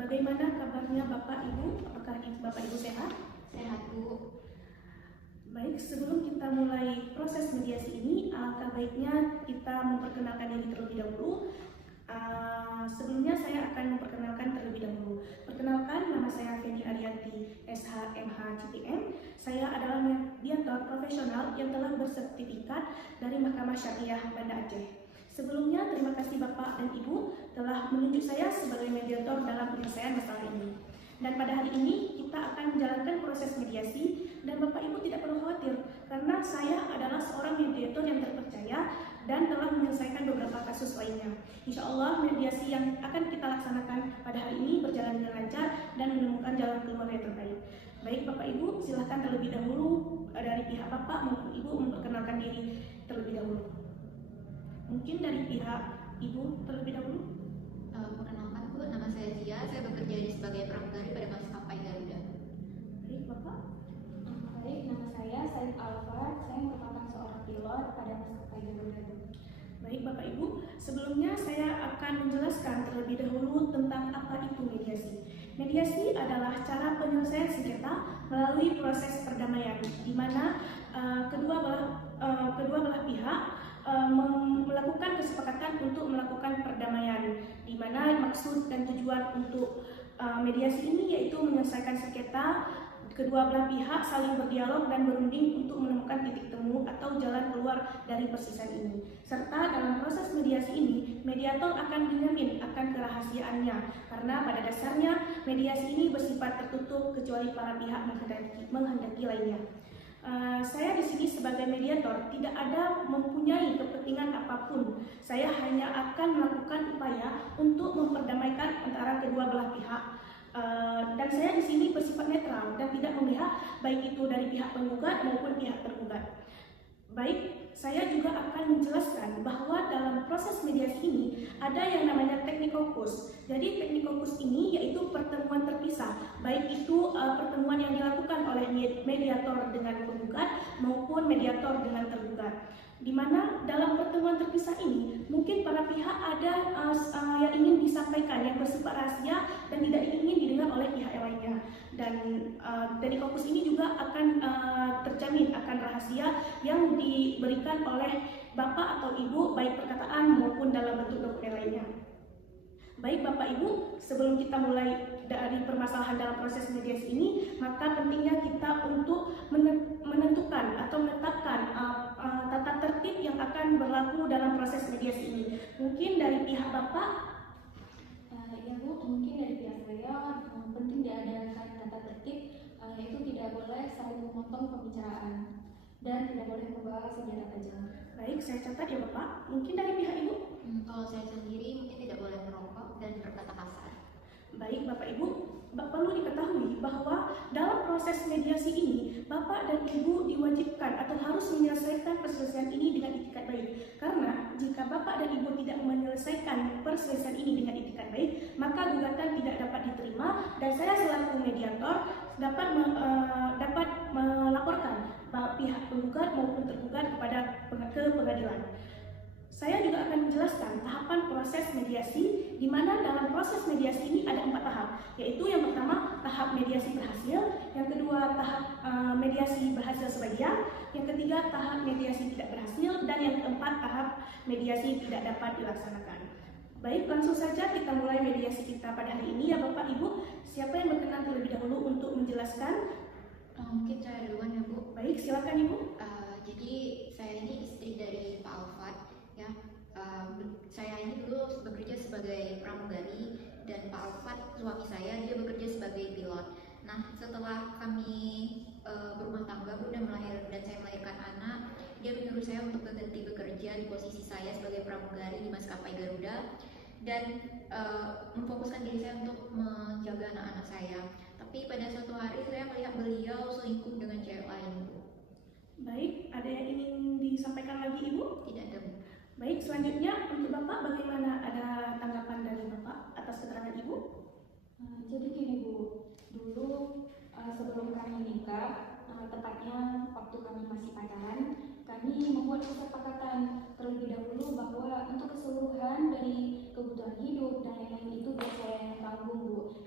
Bagaimana kabarnya Bapak Ibu? Apakah Bapak Ibu sehat? Sehat, Bu. Baik, sebelum kita mulai proses mediasi ini, alangkah baiknya kita memperkenalkan diri terlebih dahulu. Sebelumnya saya akan memperkenalkan terlebih dahulu. Perkenalkan, nama saya Feni Arianti, SH, MH, CPM. Saya adalah mediator profesional yang telah bersertifikat dari Mahkamah Syariah Banda Aceh. Sebelumnya, terima kasih Bapak dan Ibu telah menunjuk saya sebagai mediator dalam penyelesaian masalah ini. Dan pada hari ini kita akan menjalankan proses mediasi dan Bapak Ibu tidak perlu khawatir karena saya adalah seorang mediator yang terpercaya dan telah menyelesaikan beberapa kasus lainnya. Insya Allah mediasi yang akan kita laksanakan pada hari ini berjalan dengan lancar dan menemukan jalan keluar yang terbaik. Baik Bapak Ibu, silahkan terlebih dahulu dari pihak Bapak maupun Ibu memperkenalkan diri terlebih dahulu. Mungkin dari pihak Ibu terlebih dahulu. Perkenalkan, Bu, nama saya Zia. Saya bekerja sebagai pramugari pada maskapai Garuda. Baik Bapak. Baik, nama saya Said Alfar. Saya merupakan seorang pilot pada maskapai Garuda. Baik Bapak Ibu, sebelumnya saya akan menjelaskan terlebih dahulu tentang apa itu mediasi. Mediasi adalah cara penyelesaian sengketa melalui proses perdamaian, di mana kedua belah pihak melakukan kesepakatan untuk melakukan perdamaian, di mana maksud dan tujuan untuk mediasi ini yaitu menyelesaikan sengketa. Kedua belah pihak saling berdialog dan berunding untuk menemukan titik temu atau jalan keluar dari perselisihan ini. Serta dalam proses mediasi ini, mediator akan menjamin akan kerahasiaannya karena pada dasarnya mediasi ini bersifat tertutup kecuali para pihak menghendaki lainnya. Saya di sini sebagai mediator tidak ada mempunyai kepentingan apapun. Saya hanya akan melakukan upaya untuk memperdamaikan antara kedua belah pihak. Dan saya di sini bersifat netral dan tidak memihak baik itu dari pihak penggugat maupun pihak tergugat. Baik, saya juga akan menjelaskan bahwa dalam proses mediasi ini ada yang namanya technical Jadi technical ini yaitu pertemuan terpisah, baik itu pertemuan yang dilakukan oleh mediator dengan penggugat maupun mediator dengan tergugat. Di mana dalam pertemuan terpisah ini mungkin para pihak ada yang ingin disampaikan yang bersifat rahasia dan tidak ingin didengar oleh pihak yang lainnya. Dan dari fokus ini juga akan terjamin akan rahasia yang diberikan oleh Bapak atau Ibu baik perkataan maupun dalam bentuk dokumen lainnya. Baik Bapak Ibu, sebelum kita mulai dari permasalahan dalam proses mediasi ini, maka pentingnya kita untuk menentukan atau menetapkan tata tertib yang akan berlaku dalam proses mediasi ini. Mungkin dari pihak Bapak. Ya Bu, mungkin dari pihak saya penting diadakan tata tertib, yaitu tidak boleh saling memotong pembicaraan dan tidak boleh membawa senjata tajam. Baik, saya catat ya Bapak. Mungkin dari pihak Ibu. Kalau saya sendiri mungkin tidak boleh merokok dan berkata kasar. Baik Bapak Ibu, perlu diketahui bahwa dalam proses mediasi ini Bapak dan Ibu diwajibkan atau harus menyelesaikan perselisihan ini dengan itikat baik. Karena jika Bapak dan Ibu tidak menyelesaikan perselisihan ini dengan itikat baik, maka gugatan tidak dapat diterima dan saya selaku mediator dapat melaporkan pihak penggugat maupun tergugat ke pengadilan. Saya juga akan menjelaskan tahapan proses mediasi, di mana dalam proses mediasi ini ada 4 tahap, yaitu yang pertama tahap mediasi berhasil, yang kedua tahap mediasi berhasil sebagian, yang ketiga tahap mediasi tidak berhasil, dan yang keempat tahap mediasi tidak dapat dilaksanakan. Baik, langsung saja kita mulai mediasi kita pada hari ini ya Bapak Ibu. Siapa yang berkenan terlebih dahulu untuk menjelaskan? Mungkin saya duluan ya Bu. Baik, silakan Ibu. Jadi saya ini istri dari Pak Alfat. Ya, saya ini dulu bekerja sebagai pramugari dan Pak Alfat suami saya dia bekerja sebagai pilot. Nah setelah kami berumah tangga dan saya melahirkan anak, dia menyuruh saya untuk berhenti bekerja di posisi saya sebagai pramugari di maskapai Garuda dan memfokuskan diri saya untuk menjaga anak-anak saya. Tapi pada suatu hari saya melihat beliau selingkuh dengan cewek lain, Bu. Baik, ada yang ingin disampaikan lagi Ibu? Tidak ada, Bu. Baik, selanjutnya untuk Bapak bagaimana, ada tanggapan dari Bapak atas keterangan Ibu? Jadi gini Bu, dulu sebelum kami nikah, tepatnya waktu kami masih pacaran, kami membuat kesepakatan terlebih dahulu bahwa untuk keseluruhan dari kebutuhan hidup dan lain-lain itu biar saya yang tanggung Bu.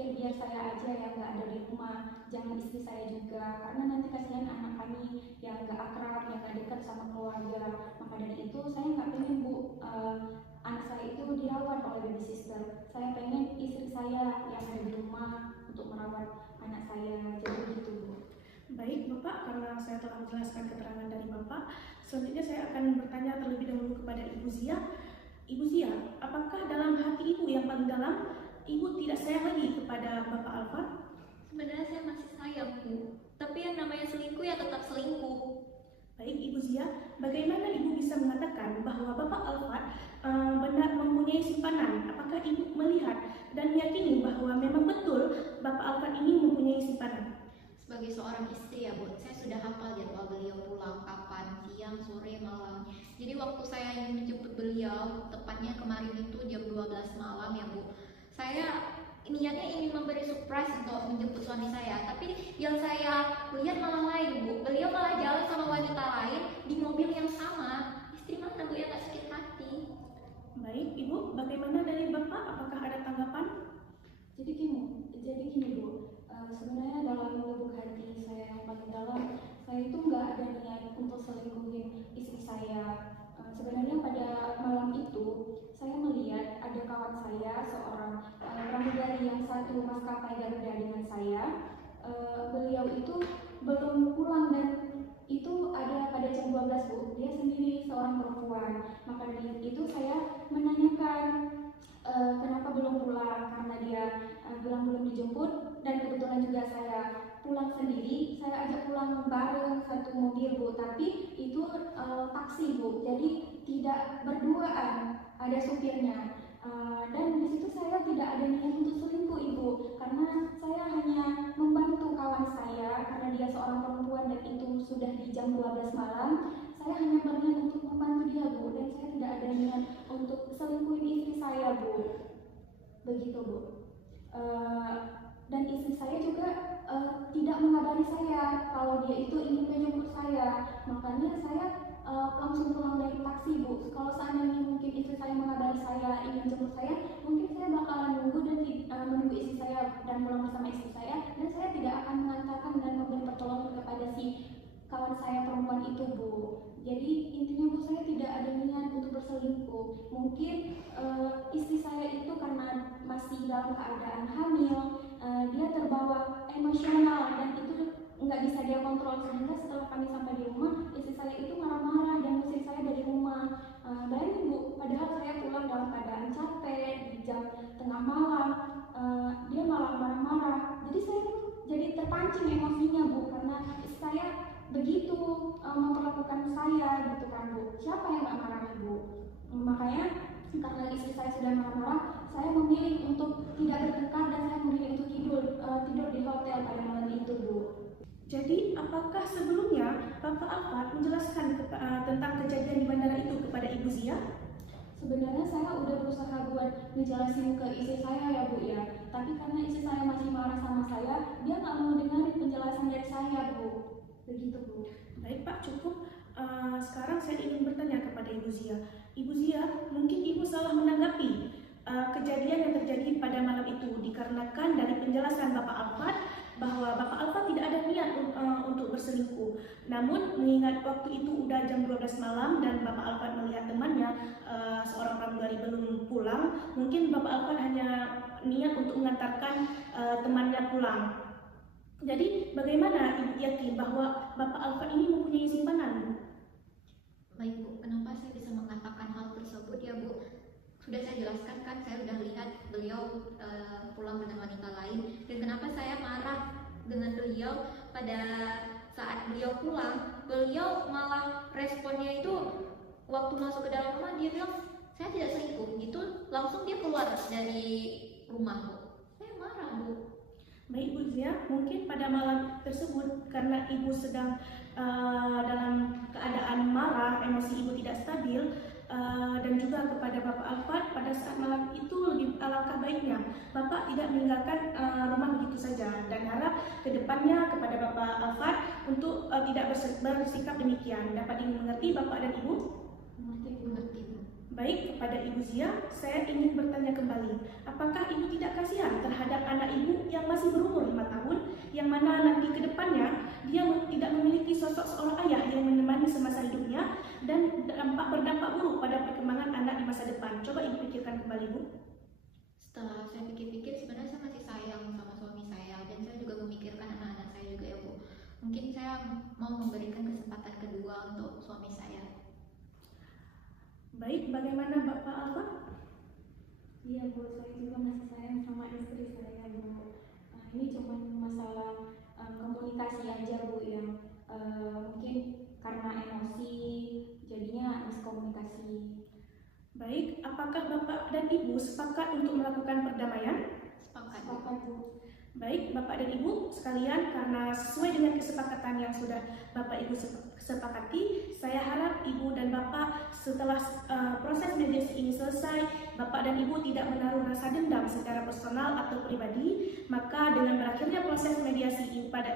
berpikir biar saya aja yang nggak ada di rumah, jangan istri saya juga, karena nanti kasihan anak kami yang nggak akrab, yang nggak dekat sama keluarga. Maka dari itu saya nggak pengen Bu, anak saya itu dirawat oleh baby sister. Saya pengen istri saya yang ada di rumah untuk merawat anak saya. Jadi gitu Bu. Baik Bapak, karena saya telah menjelaskan keterangan dari Bapak, selanjutnya saya akan bertanya terlebih dahulu kepada Ibu Zia. Ibu Zia, apakah dalam hati Ibu yang paling dalam, Ibu tidak sayang lagi kepada Bapak Alfat? Sebenarnya saya masih sayang Bu, tapi yang namanya selingkuh ya tetap selingkuh. Baik Ibu Zia, bagaimana Ibu bisa mengatakan bahwa Bapak Alfat benar mempunyai simpanan? Apakah Ibu melihat dan meyakini bahwa memang betul Bapak Alfat ini mempunyai simpanan? Sebagai seorang istri ya Bu, saya sudah hafal jadwal beliau pulang kapan, siang, sore, malam. Jadi waktu saya ingin menjemput beliau, tepatnya kemarin itu jam 12 malam ya Bu, saya niatnya ingin memberi surprise untuk menjemput suami saya, tapi yang saya lihat malah lain Bu. Beliau malah jalan sama wanita lain di mobil yang sama. Istri mana Bu yang gak sakit hati? Baik Ibu, bagaimana dari Bapak? Apakah ada tanggapan? Jadi gini Bu, sebenarnya dalam lubuk hati saya yang paling dalam, saya itu nggak ada niat untuk selingkuhin istri saya. Sebenarnya pada malam itu saya melihat ada kawan saya, seorang pramugari yang satu maskapai Garuda dengan saya. Beliau itu belum pulang dan itu ada pada jam 12 Bu. Dia sendiri seorang perempuan. Maka dari itu saya menanyakan kenapa belum pulang, karena dia bilang belum dijemput, dan kebetulan juga saya pulang sendiri. Saya ajak pulang bareng satu mobil Bu, tapi itu taksi Bu, jadi tidak berduaan, ada supirnya. Dan di situ saya tidak ada niat untuk selingkuh Ibu, karena saya hanya membantu kawan saya karena dia seorang perempuan dan itu sudah di jam 12 malam. Saya hanya berniat untuk membantu dia Bu, dan saya tidak ada niat untuk selingkuhin istri saya Bu. Begitu Bu. Dan istri saya juga tidak mengabari saya kalau dia itu ingin menjemput saya. Makanya saya langsung pulang dari taksi Bu. Kalau seandainya mungkin istri saya mengabari saya ingin menjemput saya, mungkin saya bakalan menunggu dan menunggu istri saya dan pulang bersama istri saya, dan saya tidak akan mengantarkan dan memberi pertolongan kepada si kawan saya perempuan itu Bu. Jadi intinya Bu, saya tidak ada niat untuk berselingkuh. Mungkin istri saya itu karena masih dalam keadaan hamil, dia terbawa emosional dan itu nggak bisa dia kontrol, sehingga setelah kami sampai di rumah, istri saya itu marah-marah dan mengusir saya dari rumah. Bayangin Bu, padahal saya pulang dalam keadaan capek di jam tengah malam, dia malah marah-marah. Jadi saya pun jadi terpancing emosinya Bu, karena istri saya begitu memperlakukan saya gitu kan Bu. Siapa yang nggak marah Bu? Makanya karena istri saya sudah marah-marah, saya memilih untuk tidak bertengkar dan saya memilih untuk tidur di hotel pada malam itu Bu. Jadi, apakah sebelumnya Bapak Alfat menjelaskan tentang kejadian di bandara itu kepada Ibu Zia? Sebenarnya saya udah berusaha buat ngejelasin ke istri saya ya Bu ya, tapi karena istri saya masih marah sama saya, dia nggak mau dengerin penjelasan dari saya Bu. Begitu Bu. Baik Pak, cukup. Sekarang saya ingin bertanya kepada Ibu Zia. Ibu Zia, mungkin Ibu salah menanggapi kejadian yang terjadi pada malam itu dikarenakan dari penjelasan Bapak Alfat bahwa Bapak Alfat tidak ada niat untuk berselingkuh. Namun mengingat waktu itu udah jam 12 malam dan Bapak Alfat melihat temannya seorang pramugari belum pulang, mungkin Bapak Alfat hanya niat untuk mengantarkan temannya pulang. Jadi bagaimana Ibu yakin bahwa Bapak Alfat ini mempunyai simpanan? Baik Bu, kenapa saya bisa mengatakan hal tersebut ya Bu? Sudah saya jelaskan kan, saya sudah lihat beliau pulang dengan wanita lain. Dan kenapa saya marah dengan beliau pada saat beliau pulang, beliau malah responnya itu waktu masuk ke dalam rumah dia bilang saya tidak selingkuh gitu, langsung dia keluar dari rumah Bu. Saya marah Bu. Baik Bu Zia, mungkin pada malam tersebut karena Ibu sedang dalam keadaan marah, emosi Ibu tidak stabil, dan juga kepada Bapak Alfat, pada saat malam itu lebih alangkah baiknya Bapak tidak meninggalkan rumah begitu saja, dan harap kedepannya kepada Bapak Alfat untuk tidak bersikap demikian. Dapat dimengerti Bapak dan Ibu? Mengerti Bu. Mengerti Bu. Baik, kepada Ibu Zia, saya ingin bertanya kembali, apakah Ibu tidak kasihan terhadap anak Ibu yang masih berumur 5 tahun, yang mana nanti ke depannya dia tidak memiliki sosok seorang ayah yang menemani semasa hidupnya dan berdampak buruk pada perkembangan anak di masa depan? Coba Ibu pikirkan kembali, Bu. Setelah saya pikir-pikir, sebenarnya saya masih sayang sama suami saya, dan saya juga memikirkan anak-anak saya juga ya Bu. Mungkin saya mau memberikan kesempatan kedua untuk suami saya. Baik, bagaimana Bapak Alfa? Iya Bu, saya juga masih sayang sama istri saya Bu. Ini cuma masalah komunikasi aja Bu, yang mungkin karena emosi jadinya miskomunikasi. Baik, apakah Bapak dan Ibu sepakat untuk melakukan perdamaian? Sepakat. Sepakat Bu. Baik, Bapak dan Ibu sekalian, karena sesuai dengan kesepakatan yang sudah Bapak Ibu sepakati, saya harap Ibu dan Bapak setelah proses mediasi ini selesai, Bapak dan Ibu tidak menaruh rasa dendam secara personal atau pribadi. Maka dengan berakhirnya proses mediasi ini pada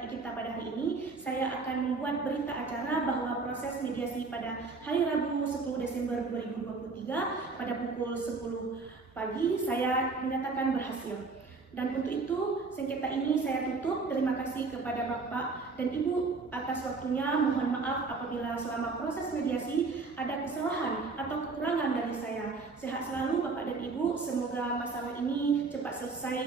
hari ini, saya akan membuat berita acara bahwa proses mediasi pada hari Rabu 10 Desember 2023 pada pukul 10 pagi saya menyatakan berhasil. Dan untuk itu, sengketa ini saya tutup. Terima kasih kepada Bapak dan Ibu atas waktunya. Mohon maaf apabila selama proses mediasi ada kesalahan atau kekurangan dari saya. Sehat selalu Bapak dan Ibu. Semoga masalah ini cepat selesai.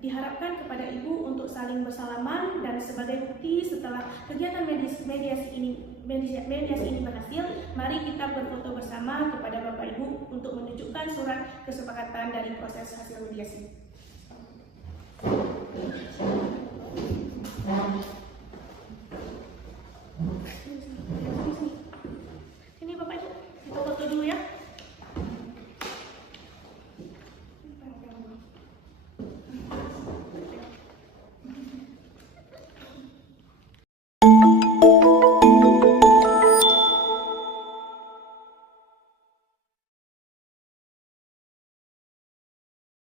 Diharapkan kepada Ibu untuk saling bersalaman, dan sebagai bukti setelah kegiatan mediasi ini berhasil, mari kita berfoto bersama kepada Bapak Ibu untuk menunjukkan surat kesepakatan dari proses hasil mediasi.